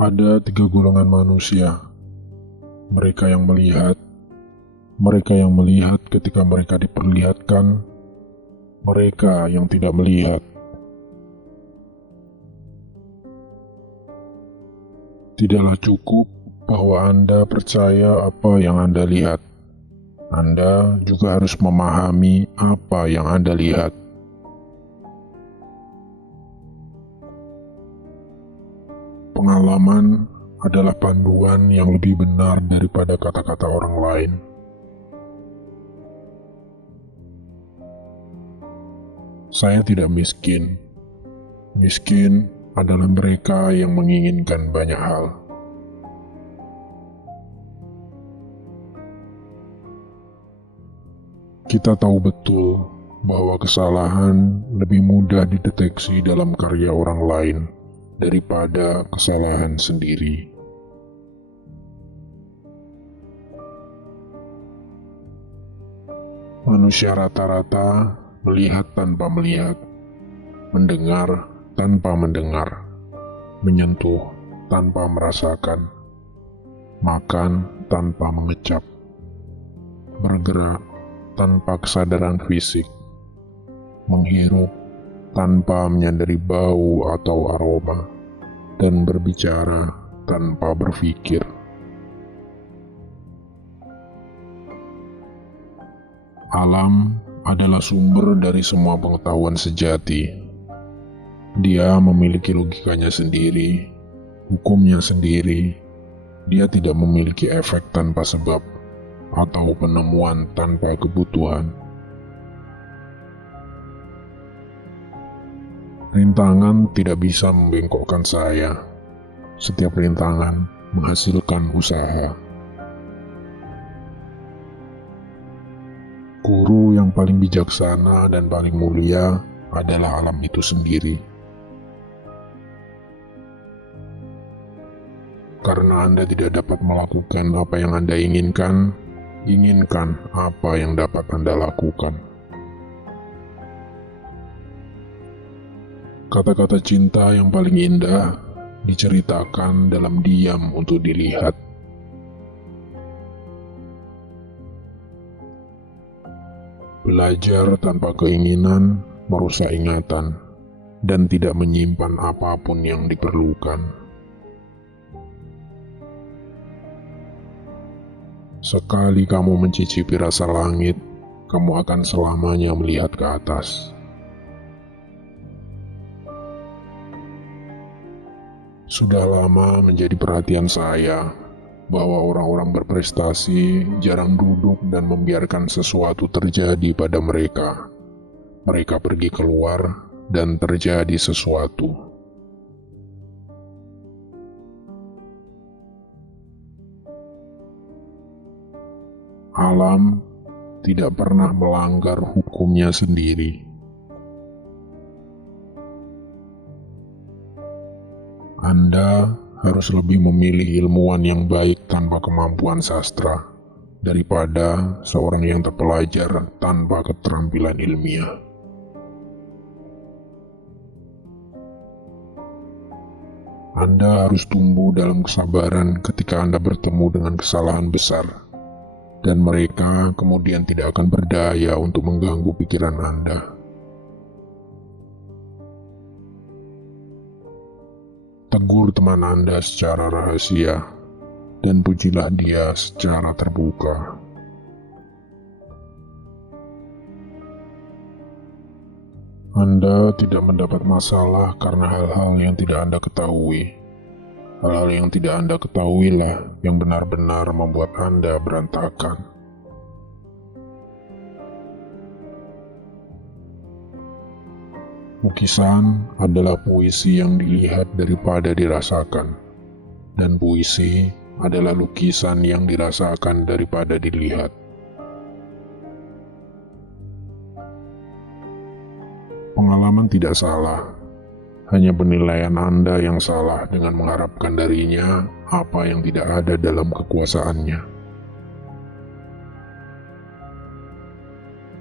Ada tiga golongan manusia, mereka yang melihat ketika mereka diperlihatkan, mereka yang tidak melihat. Tidaklah cukup bahwa Anda percaya apa yang Anda lihat. Anda juga harus memahami apa yang Anda lihat. Pengalaman adalah panduan yang lebih benar daripada kata-kata orang lain. Saya tidak miskin. Miskin adalah mereka yang menginginkan banyak hal. Kita tahu betul bahwa kesalahan lebih mudah dideteksi dalam karya orang lain daripada kesalahan sendiri. Manusia rata-rata melihat tanpa melihat, mendengar tanpa mendengar, menyentuh tanpa merasakan, makan tanpa mengecap, bergerak tanpa kesadaran fisik, menghirup tanpa menyadari bau atau aroma, dan berbicara tanpa berpikir. Alam adalah sumber dari semua pengetahuan sejati. Dia memiliki logikanya sendiri, hukumnya sendiri. Dia tidak memiliki efek tanpa sebab atau penemuan tanpa kebutuhan. Rintangan tidak bisa membengkokkan saya. Setiap rintangan menghasilkan usaha. Guru yang paling bijaksana dan paling mulia adalah alam itu sendiri. Karena Anda tidak dapat melakukan apa yang Anda inginkan, inginkan apa yang dapat Anda lakukan. Kata-kata cinta yang paling indah diceritakan dalam diam untuk dilihat. Belajar tanpa keinginan merusak ingatan dan tidak menyimpan apapun yang diperlukan. Sekali kamu mencicipi rasa langit, kamu akan selamanya melihat ke atas. Sudah lama menjadi perhatian saya bahwa orang-orang berprestasi jarang duduk dan membiarkan sesuatu terjadi pada mereka. Mereka pergi keluar dan terjadi sesuatu. Alam tidak pernah melanggar hukumnya sendiri. Anda harus lebih memilih ilmuwan yang baik tanpa kemampuan sastra daripada seorang yang terpelajar tanpa keterampilan ilmiah. Anda harus tumbuh dalam kesabaran ketika Anda bertemu dengan kesalahan besar, dan mereka kemudian tidak akan berdaya untuk mengganggu pikiran Anda. Tegur teman Anda secara rahasia, dan pujilah dia secara terbuka. Anda tidak mendapat masalah karena hal-hal yang tidak Anda ketahui. Hal-hal yang tidak Anda ketahuilah yang benar-benar membuat Anda berantakan. Lukisan adalah puisi yang dilihat daripada dirasakan, dan puisi adalah lukisan yang dirasakan daripada dilihat. Pengalaman tidak salah, hanya penilaian Anda yang salah dengan mengharapkan darinya apa yang tidak ada dalam kekuasaannya.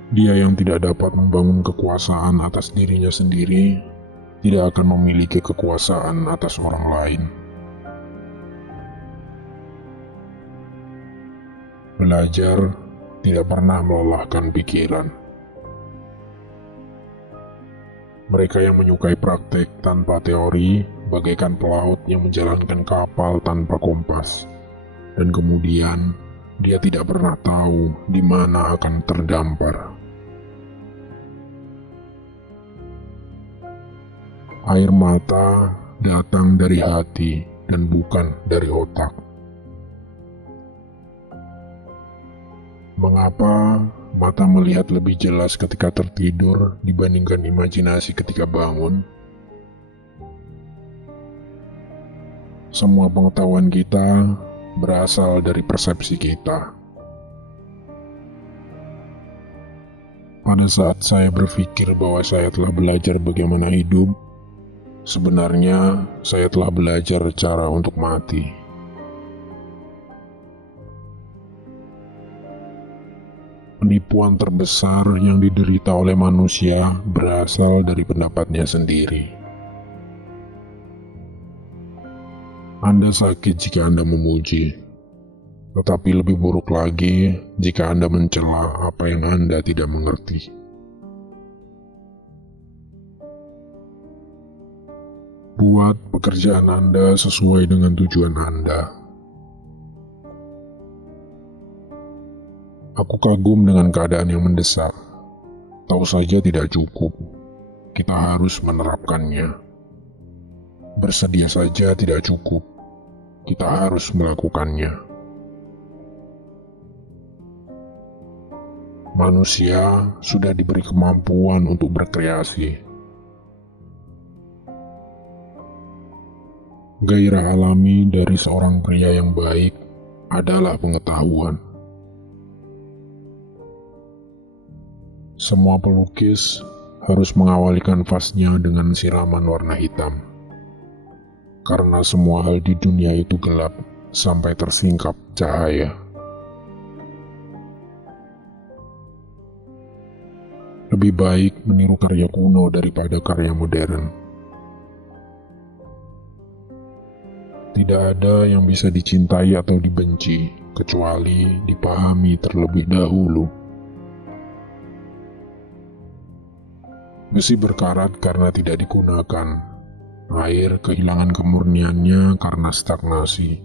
Dia yang tidak dapat membangun kekuasaan atas dirinya sendiri tidak akan memiliki kekuasaan atas orang lain. belajar tidak pernah melelahkan pikiran. Mereka yang menyukai praktek tanpa teori, bagaikan pelaut yang menjalankan kapal tanpa kompas. Dan kemudian, dia tidak pernah tahu di mana akan terdampar. Air mata datang dari hati dan bukan dari otak. Mengapa mata melihat lebih jelas ketika tertidur dibandingkan imajinasi ketika bangun? Semua pengetahuan kita berasal dari persepsi kita. Pada saat saya berpikir bahwa saya telah belajar bagaimana hidup, sebenarnya saya telah belajar cara untuk mati. Penipuan terbesar yang diderita oleh manusia berasal dari pendapatnya sendiri. Anda sakit jika Anda memuji, tetapi lebih buruk lagi jika Anda mencela apa yang Anda tidak mengerti. Buat pekerjaan Anda sesuai dengan tujuan Anda. Aku kagum dengan keadaan yang mendesak. Tahu saja tidak cukup. Kita harus menerapkannya. Bersedia saja tidak cukup. Kita harus melakukannya. Manusia sudah diberi kemampuan untuk berkreasi. Gairah alami dari seorang pria yang baik adalah pengetahuan. Semua pelukis harus mengawali kanvasnya dengan siraman warna hitam. Karena semua hal di dunia itu gelap sampai tersingkap cahaya. Lebih baik meniru karya kuno daripada karya modern. Tidak ada yang bisa dicintai atau dibenci, kecuali dipahami terlebih dahulu. Besi berkarat karena tidak digunakan. Air kehilangan kemurniannya karena stagnasi.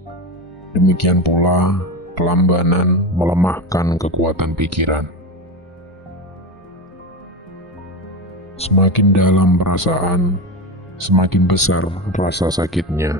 Demikian pula, kelambanan melemahkan kekuatan pikiran. Semakin dalam perasaan, semakin besar rasa sakitnya.